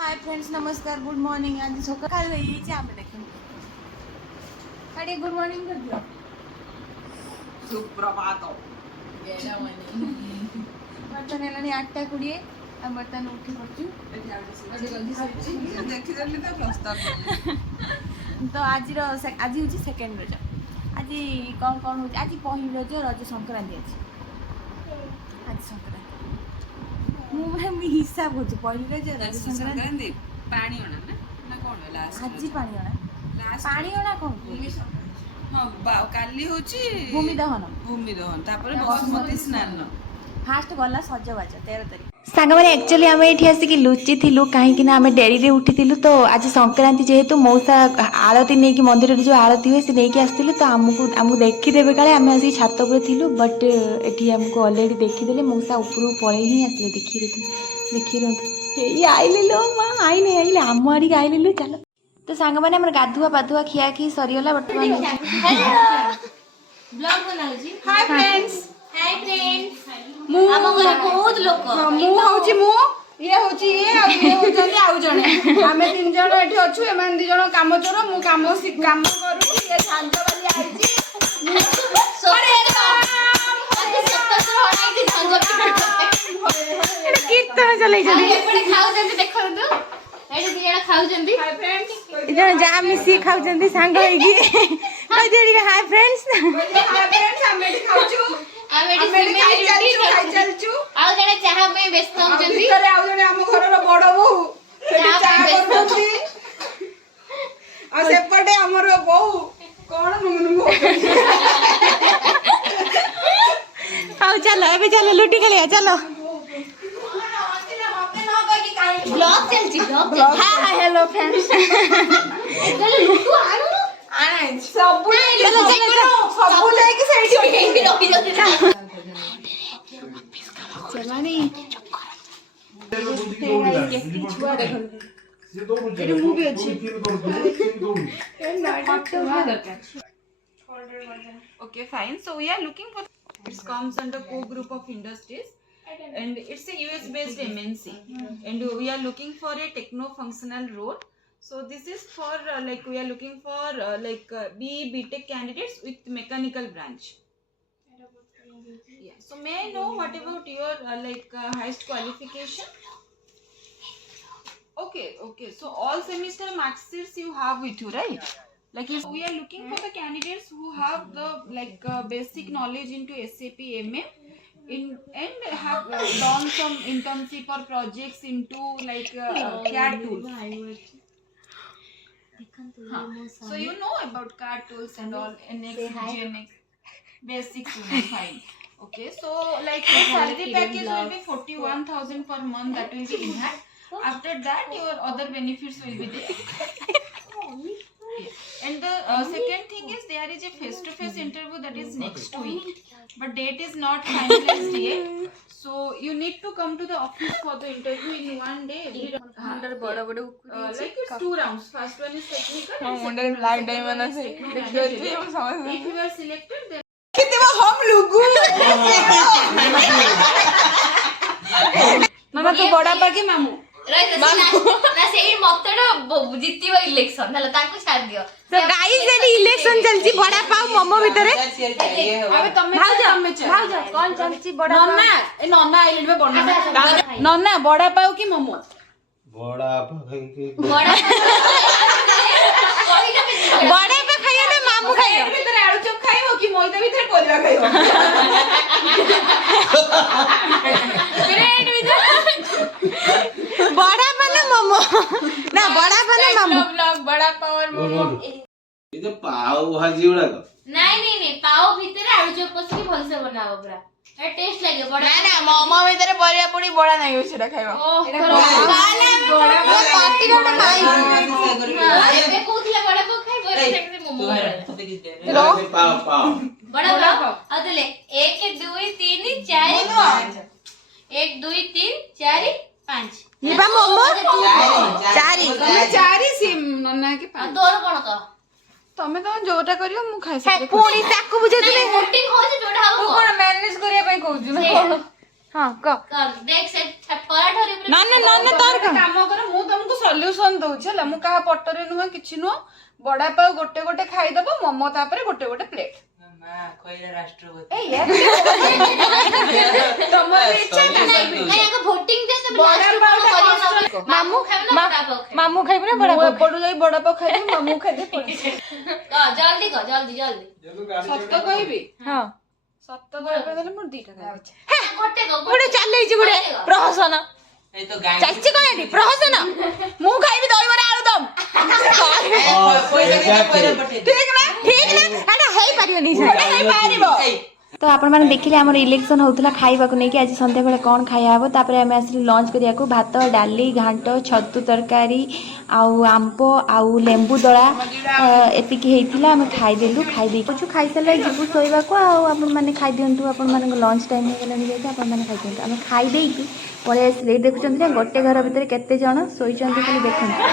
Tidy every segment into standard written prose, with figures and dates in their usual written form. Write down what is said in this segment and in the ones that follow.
Hi friends नमस्कार good morning आज सकाळ येईचे आम्ही देखून अरे गुड मॉर्निंग कर दियो सुप्रभात बर्तन एलानी 8:20 हम बर्तन उठी पड़छु देखि जल्दी तो प्रस्ताव तो आज होची सेकंड रज आज कौन कौन होची आज पहिल रज रज संक्रांति अछि आज संक्रांति ମୁଁ ହିସାବ କରୁଛି ପହିଲି ରଜ ସଂକ୍ରାନ୍ତି ପାଣି ଅଣା ନା କଣ ଲାଷ୍ଟ ଆଜି ପାଣି ଅଣା କଣ ହଁ କାଲି ହଉଛି ଭୂମି ଦହନ ତାପରେ ବସୁମତୀ ସ୍ନାନ ଫାଷ୍ଟ ଗଲା ସଜବାଜ 13 ତାରିଖ ସାଙ୍ଗମାନେ ଆକ୍ଚୁଆଲି ଆମେ ଏଠି ଆସିକି ଲୁଚିଥିଲୁ କାହିଁକି ନା ଆମେ ଡେରିରେ ଉଠିଥିଲୁ ତ ଆଜି ସଂକ୍ରାନ୍ତି ଯେହେତୁ ମଉସା ଆଳତି ନେଇକି ମନ୍ଦିରରେ ଯେଉଁ ଆଳତି ହୁଏ ସେ ନେଇକି ଆସିଥିଲୁ ତ ଆମକୁ ଦେଖିଦେବେ କାଳେ ଆମେ ଆସିକି ଛାତ ଉପରେ ଥିଲୁ ବଟ୍ ଏଠି ଆମକୁ ଅଲରେଡ଼ି ଦେଖିଦେଲେ ମଉସା ଉପରକୁ ପଳେଇ ହିଁ ଆସିଲେ ଦେଖିରନ୍ତୁ ଏଇ ଆଇଲେ ଲୋ ମା ଆଇଲେ ଆମ ଆଡ଼ିକି ଆଇଲେ ଲୋ ଚାଲ ତ ସାଙ୍ଗମାନେ ଆମର ଗାଧୁଆ ପାଧୁଆ ଖିଆଖି ସରିଗଲା ବର୍ତ୍ତମାନ ହାଇ ଫ୍ରେଣ୍ଡସ୍ ମୁଁ ଆମ ଘରେ ବହୁତ ଲୋକ ମୁଁ ହଉଛି ମୁଁ ଇଏ ହଉଛି ଇଏ ଆଉ ଇଏ ହଉଛନ୍ତି ଆଉ ଜଣେ ଆମେ 3 ଜଣ ଏଠି ଅଛୁ ଏମାନେ 2 ଜଣ କାମ ଚୋର ମୁଁ କାମ କରୁ ଇଏ ଝାଞ୍ଜବାଲି ଆଇଛି କୀର୍ତ୍ତନ ଚଲେଇଛନ୍ତି ଯାହା ମିଶିକି ଖାଉଛନ୍ତି ସାଙ୍ଗ ହେଇକି ହାଇ ଫ୍ରେଣ୍ଡସ୍ ଆଉ ଜଣେ ଚାହା ପାଇଁ ବ୍ୟସ୍ତ ହଉଛନ୍ତି ଆଉ ଜଣେ ଆମ ଘରର ବଡ ବୋହୁ ଆଉ ସେପଟେ ଆମର ବୋହୁ କଣ ହଉ ଚାଲ ଏବେ ଚାଲ ଲୁଟି ଖେଳିବା ଚାଲ ବ୍ଲଗ ଚାଲିଛି हेलो फ्रेंड्स ସବୁ ଯାଇକି ସେଇଠି चलानी Okay, fine. So we are looking for it comes under co group of industries and it's a US based MNC and we are looking for a techno functional role. So this is for like we are looking for BTech candidates with mechanical branch. Yeah. So may I know what about your highest qualification? Okay. So all semester marks you have with you, right? Like if we are looking for the candidates who have the basic knowledge into SAP MM and have done some internship or projects into CAD tools. So you know about CAD tools and all NX, GNX, basics you know, fine. Okay, so like your salary package will be 41,000 per month that will be in hand. After that your other benefits will be there. And the second thing is there is a face-to-face interview that is next week, but date is not finalized yet. So you need to come to the office for the interview in one day. Like it's 2 rounds. First one is technical. And second one is technical. If you are selected, then मामा तो बड़ा पा के मामू ना सेही मतडा जितिबा election हला ताको छाड़ दियो तो गाइस एडी इलेक्शन चलची बड़ा पाव मम्मो भीतरे अबे तमे भाउज कोन चलची बड़ा नन्ना ए नन्ना आइले बे बन्ना नन्ना बड़ा पाव की मम्मो बड़ा पाव की बड़ा पे खाइयो ना मामू खाइयो भीतर आलू चप खाइबो कि मैदा भीतर परिवा खाइबो ब्रेड भीतर बड़ा पाना मोमो ना बड़ा पाना मामू ब्लॉग बड़ा पावर मोमो ये तो पाव भाजी उड़ा को नहीं पाव भीतर आलू चप पसकी भलसे बनाओ पूरा ए टेस्ट लागे बड़ा ना मोमो भीतर परिया पड़ी बड़ा नहीं हो सेटा खाइबा पार्टी गोटे माई एबे कोथिले बड़ा पाव खाइबो सेकरे मोमो पाव बड़ा पाव आ देले 1 2 3 4 5 1 2 3 4 5 ଇବା ମୋମୋ ଚାରି ତମେ 4 ସିମ୍ ନନା କି 5 ତୋର କଣ କହ ତମେ ଯୋଉଟା କରିବ ମୁଁ ଖାଇ ସାରିବି ପୁଣି ତାକୁ ବୁଝେଇଥିଲେ ଭୋଟିଂ ହଉଛି ଯୋଉଟା ହବ ତୁ କଣ ମ୍ୟାନେଜ କରିବା ପାଇଁ କହୁଛୁ ନା ସେଇଆ। କଣ? ହଁ କହ ଦେख ସେ ଠରାଠରି ଉପରେ ନା ତାର କାମ କର ମୁଁ ତମକୁ ସଲ୍ୟୁସନ ଦଉଛି ହେଲା ମୁଁ କାହା ପଟରେ ନୁହଁ କିଛି ନୁହଁ ବଡାପା ଗୋଟେ ଗୋଟେ ଖାଇଦବ ମୋମୋ ତାପରେ ଗୋଟେ ଗୋଟେ ପ୍ଲେଟ ତମର ବି ଇଚ୍ଛା ନାଇଁ ଆଗ ଭୋଟିଂ ଦେ ତବେ ବଡାପା ଲାଷ୍ଟ କଣ ମାମୁ ଖାଇବ ନା ବଡା ପାଉ ମାମୁ ଖାଇବୁ ନା ବଡ ମୁଁ ଏପଟୁ ଯାଇ ବଡାପା ଖାଇବି ମାମୁ ଖାଇଦେବି ପଳେଇବି ଜଲ୍ଦି କହ ଜଲ୍ଦି ସତ କହିବି ହଁ ସତ କହିବାକୁ ଗଲେ ମୋର 2ଟା ଖାଇବି ଗୋଟେ କହ ଗୋଟେ ଚାଲିଛି ଗୋଟେ ପ୍ରହସନ ଚାଲିଛି କଣ ଏଠି ପ୍ରହସନ ମୁଁ ଖାଇବି ଦହିବରା ଆଳୁଦମ ଠିକ ନା ଏଟା ହେଇପାରିବନି ହେଇପାରିବ ତ ଆପଣମାନେ ଦେଖିଲେ ଆମର ଇଲେକ୍ସନ୍ ହେଉଥିଲା ଖାଇବାକୁ ନେଇକି ଆଜି ସନ୍ଧ୍ୟାବେଳେ କ'ଣ ଖାଇବା ହେବ ତାପରେ ଆମେ ଆସିଲୁ ଲଞ୍ଚ କରିବାକୁ ଭାତ ଡାଲି ଘାଣ୍ଟ ଛତୁ ତରକାରୀ ଆଉ ଆମ୍ବ ଆଉ ଲେମ୍ବୁ ଦଳା ଏତିକି ହେଇଥିଲା ଆମେ ଖାଇଦେଲୁ ଖାଇଦେଇଛୁ ଖାଇସାରିଲେ ଯିବୁ ଶୋଇବାକୁ ଆଉ ଆପଣମାନେ ଖାଇଦିଅନ୍ତୁ ଆପଣମାନଙ୍କ ଲଞ୍ଚ ଟାଇମ୍ ହେଇଗଲାଣି ଯେହେତୁ ଆପଣମାନେ ଖାଇଦିଅନ୍ତୁ ଆମେ ଖାଇଦେଇକି ପଳେଇ ଆସିଲେ ଦେଖୁଛନ୍ତି ନା ଗୋଟେ ଘର ଭିତରେ କେତେ ଜଣ ଶୋଇଛନ୍ତି ଖାଲି ଦେଖନ୍ତୁ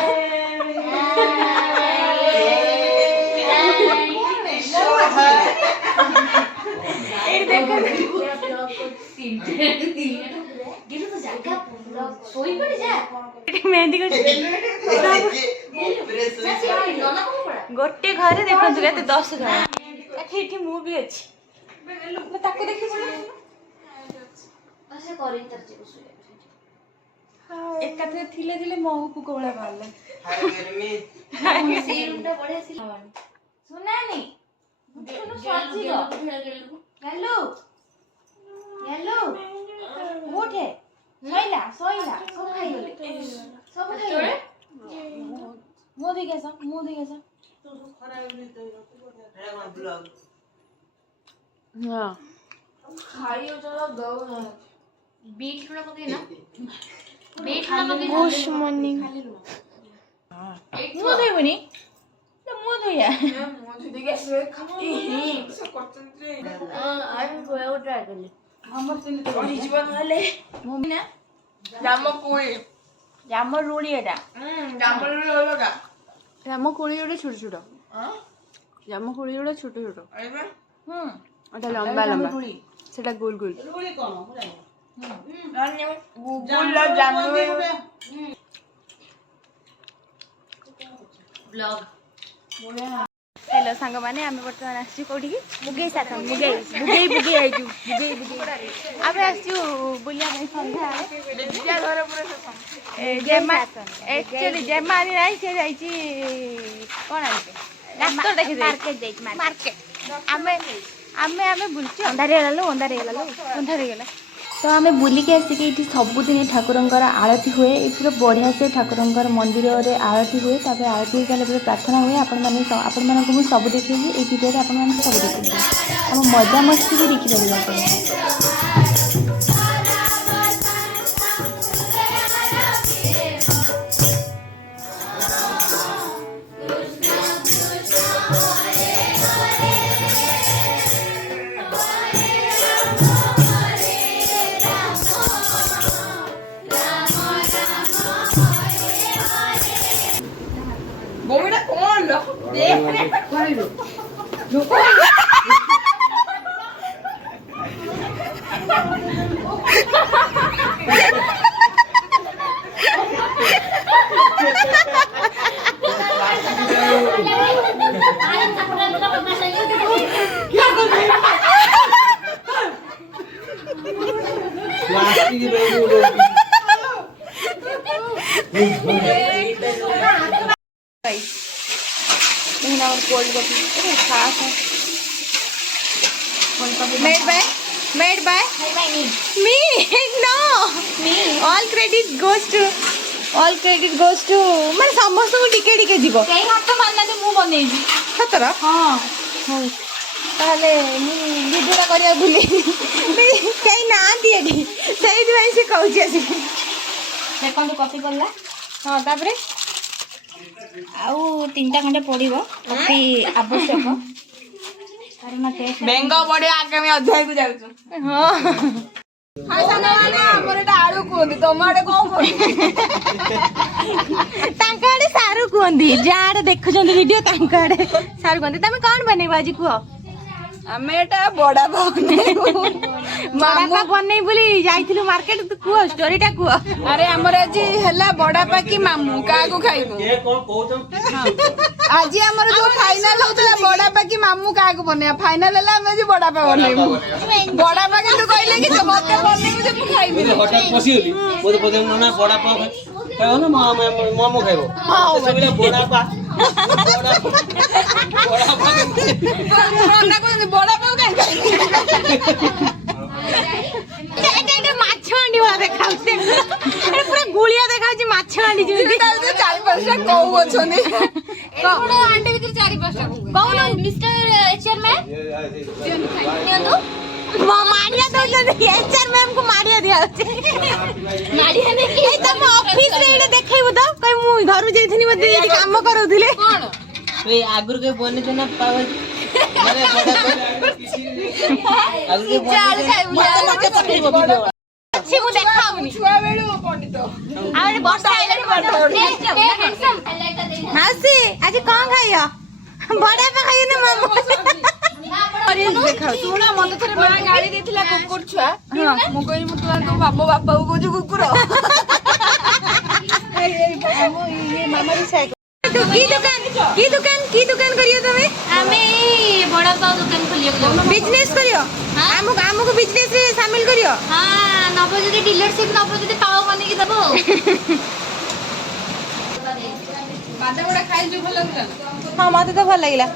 ମେହେନ୍ଦି ଗୋଟେ ଘରେ ଦେଖନ୍ତୁ କେତେ 10 ଜଣ ଏଠି ମୁଁ ବି ଅଛି ତାକୁ ଦେଖି ଏକାଥରେ ଥିଲେ ଥିଲେ ମହୁ ପୋକ ଭଳିଆ ବାହାରିଲା ଶୁଣାନି ଉଠେ ଶୋଇଲା ସବୁ ଖାଇଗଲେ ସବୁ ଖାଇଗଲେ ମୁଁ ଦେଇକି ଆସ बीट थोड़ा पके ना बीट थोड़ा पके गुड मॉर्निंग ମୁଁ ଧୋଇବୁନି ମୁଁ ଧୋଇଆ आज गोया को ट्राई कर ले ଜାମରୁଳି ଏଟା ଜାମୁକୋଳି ଗୋଟେ ଛୋଟ ଛୋଟ ଜାମୁକୋଳି ଗୋଟେ ଛୋଟ ଛୋଟ ଏଟା ଲମ୍ବା ଲମ୍ବା ସେଟା ଗୋଲ ଗୋଲ ब्लॉग हेलो सांगमाने आमे बर्तमान आसछु कोठी बुगेई साथन बुगेई आइछु आमे आसछु बुलिया भाई संध्या बिजा घर पुरा जेमा एक्चुअली जेमा आनी नाही से जाईची कोन आइते डाक्टर देखि मार्केट आमे बुलछु अंधारे गेला तो आम बुलिकी आसिक ये सबुदिन ठाकुरंकर आरती हुए ये बढ़िया से ठाकुरंकर मंदिर में आरती हुए तापर आरती हो सारे प्रार्थना हुए आपण मानक सब देखिए ये वीडियो आप सब देखिए आम मजा मस्ती भी देखिपारे आप Made by me. No. All credit goes to मैं समस्त को टिके जीव कहीं हाथ मारना मु बनेइबी सतर हां ताले वीडियो करिया भूली कहीं ना दिए से कहूँ आसिक देखो कॉफी पड़ला हाँ तापरे आउ 3टा खंडे पड़िबो कॉफी आवश्यक कारण टेस्ट बेंग बड़े आगामी अध्याय को जाउछु हाँ हाय साना वाला हमर କୁହନ୍ତି ତମ ଆଡେ କଣ କୁହନ୍ତି? ତାଙ୍କ ଆଡେ ସାରୁ କୁହନ୍ତି, ଯାହା ଆଡେ ଦେଖୁଛନ୍ତି ଭିଡିଓ ତାଙ୍କ ଆଡେ ସାରୁ କୁହନ୍ତି। ତମେ କଣ ବନେଇବ ଆଜି କୁହ? ଆମେ ଏଟା ବଡା ବନେଇବୁ। ବଡାପା ବନେଇ ବୋଲି ଯାଇଥିଲୁ ମାର୍କେଟ, କୁହ ଷ୍ଟୋରିଟା କୁହ। ଆରେ ଆମର ଆଜି ହେଲା ବଡାପା କି ମାମୁଁ କାହାକୁ ଖାଇବୁ? ଆଜି ଆମର ଯୋଉ ଫାଇନାଲ ହଉଥିଲା ବଡାପା କି ମାମୁଁ କାହାକୁ ବନେଇବା, ଫାଇନାଲ ହେଲା ଆମେ ଆଜି ବଡାପା ବନେଇବୁ। ବଡାପା କିନ୍ତୁ କହିଲେ କି ମତେ ବନେଇବୁ ଯେ ମୁଁ ଖାଇବିନି। ହଠାৎ ପଶିଗଲି ମୋତେ ପଚାରିଲି ନା ବଡ଼ା ପାଓ ଖାଇବ ନା ମୋମୋ ଖାଇବ? ବଡ଼ା ବଡାପା କାହିଁକି? ମାଛ ହାଣ୍ଡି ଭଳିଆ ଦେଖାଉଛି, ପୁରା ଗୁଳିଆ ଦେଖାଉଛି ମାଛ ହାଣ୍ଡି ଯେମିତି। 4-5ଟା କୋଉ ଅଛନ୍ତି। ଆଣ୍ଟି ଭିତରେ 4-5ଟା କହୁନ ମିଷ୍ଟର ଏଚଆର ମ୍ୟାମ୍ ନିଅନ୍ତୁ। ମାଡିଆ ଦଉଛନ୍ତି ଏଚଆର ମ୍ୟାମ୍ କୁ, ମାଡିଆ ଦିଆହଉଛି। ମାଡିଆ ନେଇକି ଏଇ ତମ ଅଫିସ ରେ ଏଇଟା ଦେଖେଇବୁ ତ, କହି ମୁଁ ଘରୁ ଯାଇଥିଲି ମତେ ଏଇଠି କାମ କରଉଥିଲେ। କଣ ଏ ଆଗରୁ କେବେ ବନେଇଛ ନା ପାଓଭାଜି? ମାନେ ଆଗରୁ କେବେ ଅଛି ମୁଁ ଦେଖାଉନି। ଛୁଆ ବେଳୁ ପଣ୍ଡିତ। ଆଉ ଏଠି ବର୍ଷା ହେଲାଣି ମାଉସୀ ଆଜି କଣ ଖାଇବ? ବଡାପା ଖାଇବ ନା ମାମୁଁ? ଶୁଣ ମତେ ଥରେ ମା ଗାଳି ଦେଇଥିଲା କୁକୁର ଛୁଆ। ମୁଁ କହିଲି ମୁଁ ତୁ ବାପ ବାପାକୁ କହୁଛୁ କୁକୁର। କି ଦୋକାନ କରିବ ତମେ? ଆମେ ଏଇ ବଡ ପାଉ ଦୋକାନ ଖୋଲିବାକୁ ଯାଉଛୁ। ବିଜନେସ କରିବ? ଆମକୁ ବିଜନେସ ରେ ସାମିଲ କରିବ? ହଁ ନବ ଯଦି ଡିଲରସିପ ନବ ଯଦି ପାଉ ବନେଇକି ଦବ ଆଉ। ବାଦା ବଡା ଖାଇଛୁ ଭଲ ଲାଗୁଥିଲା? ହଁ ମତେ ତ ଭଲ ଲାଗିଲା।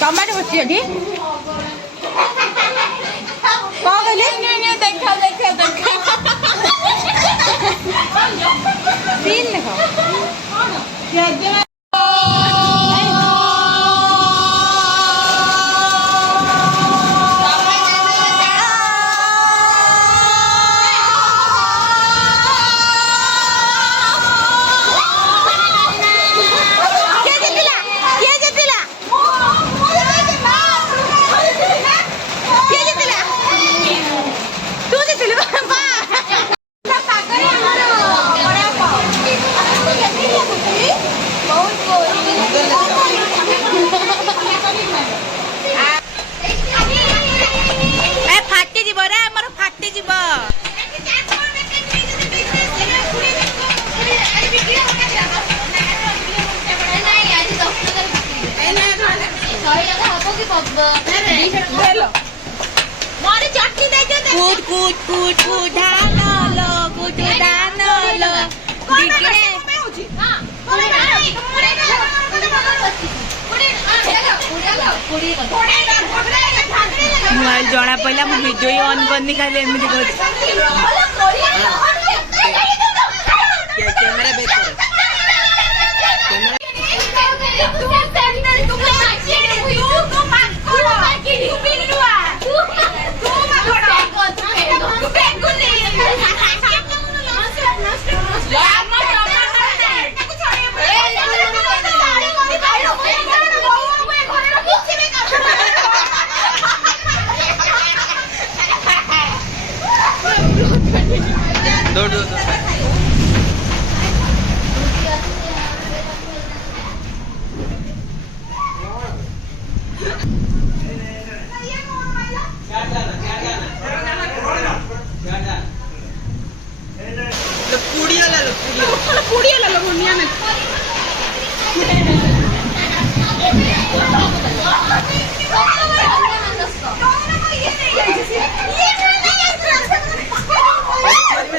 ଟମାଟୋ ବସି ଏଠି କଣ କହିଲେ? ଦେଖା ସିନ୍ ଦେଖ। ଫାଟିଯିବ ରେ, ଆମର ଫାଟିଯିବ। मोबाइल जଣା पड़ला मु वीडियो ही ऑन करनी खाली एमती कर कैमरा बैक कर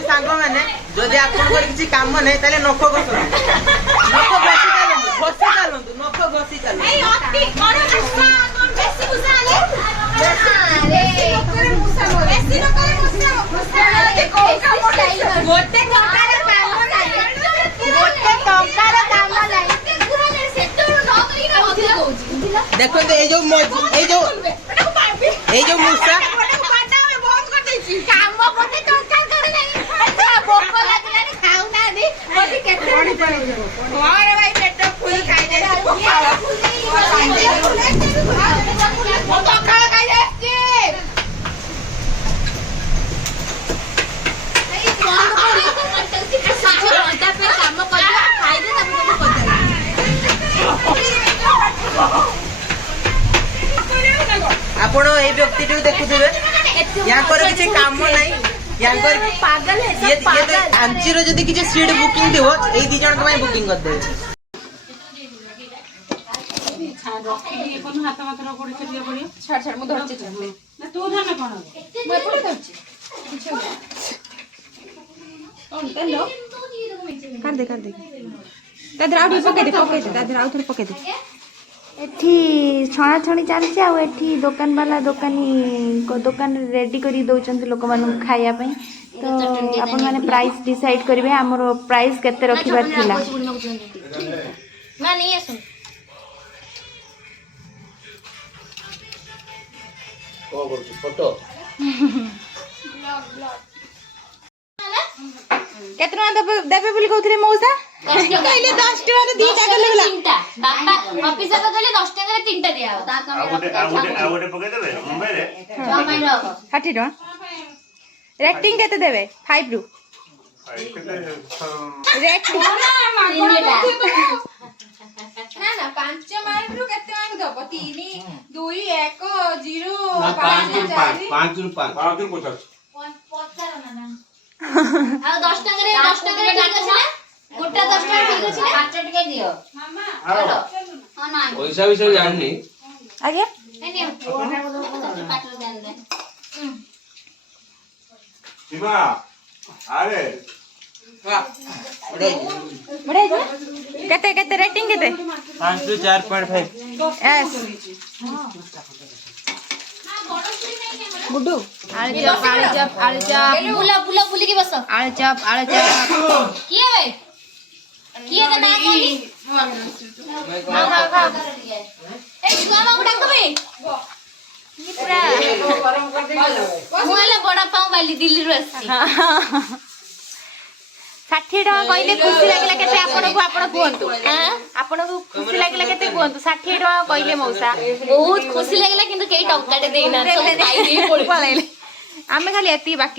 सांग मैंने जदि आपन किसी काम नहीं ताले नख घस नख घसी चालू नख घसी चालू ए अति कोन मुसा कोन बेसी मुसा आले बेसी न करे मुसा के को काम गोटे टंकार काम नाही गोटे टंकार काम नाही सेटू न करी ना बुझिला देखो ए जो मुसा काम पते टंकार करे नाही भोक लागलानी खाऊ ना दी मोदी केते और भाई पेट फुल खाई दे पखाल खाई दे ରାତିଠୁ ଦେଖୁଥିବେ ୟାଙ୍କର କିଛି କାମ ନାହିଁ ୟାଙ୍କର पागल है ये सब पागल आंचीर जदि किसी सीट बुकिंग थिबो एई दी जण को बुकिंग कर देबे छाड़ छाड़ मु धरछि ना तू धर ना कोन मु एपटे धरछि कोन तेलो कर दे दादर आउ पके दे दादर आउ थोड़े पके दे एठी छणा छणी चलछि आ एठी दुकान वाला दुकान रेडी करी दउचंत लोक मानु खाया पई तो अपन माने प्राइस डिसाइड करिवे हमरो प्राइस केते रखिबार थिला ना नहीं है सुन କଣ କରୁଛୁ ଫଟୋ केते देबे बोली कहथि मौसा कहले 10 टका रे दीटा गलेला तीनटा बाबा ऑफिसर को कहले 10 टका रे तीनटा दिया ता ଆଉ ଗୋଟେ ପକେଇ ଦେବେ ମୁମ୍ବାଇରେ 6 ମାଇଲ 60 टका रेटिंग केते देबे 5 रु रेटिंग ना ना 5 माइल रु केते मांग दबो 3 2 1 0 5 ରୁ 5 ଆଉ 10 ଟଙ୍କା ରେ ଠିକ ଅଛି ନା ଗୋଟା 10 ଟଙ୍କା ଠିକ ଅଛି ନା 5 ଟଙ୍କା ଦିଅ ମାମା ଚलो हां ना ପଇସା ବିଷୟ ଜାଣିନି आगे नहीं पाटर ध्यान दे सीमा अरे बड़े केते रेटिंग केते 5 ରୁ 4.5 यस गुड्डू आलू चप बुला बुला बुली की बस आलू चप किए बे किए का ना कोनी खा ए गामा उठा को बे ये पूरा मोला बड़ा पाऊ वाली दिल्ली रो आसी 60 टका कहले खुशी लागला केते आपण कहंतु आपण खुशी लागला केते कहंतु 60 टका कहले मौसा बहुत खुशी लागला किंतु केई टक्काटे देइना सब खाई दे पड़े आमे खाली एती बाकी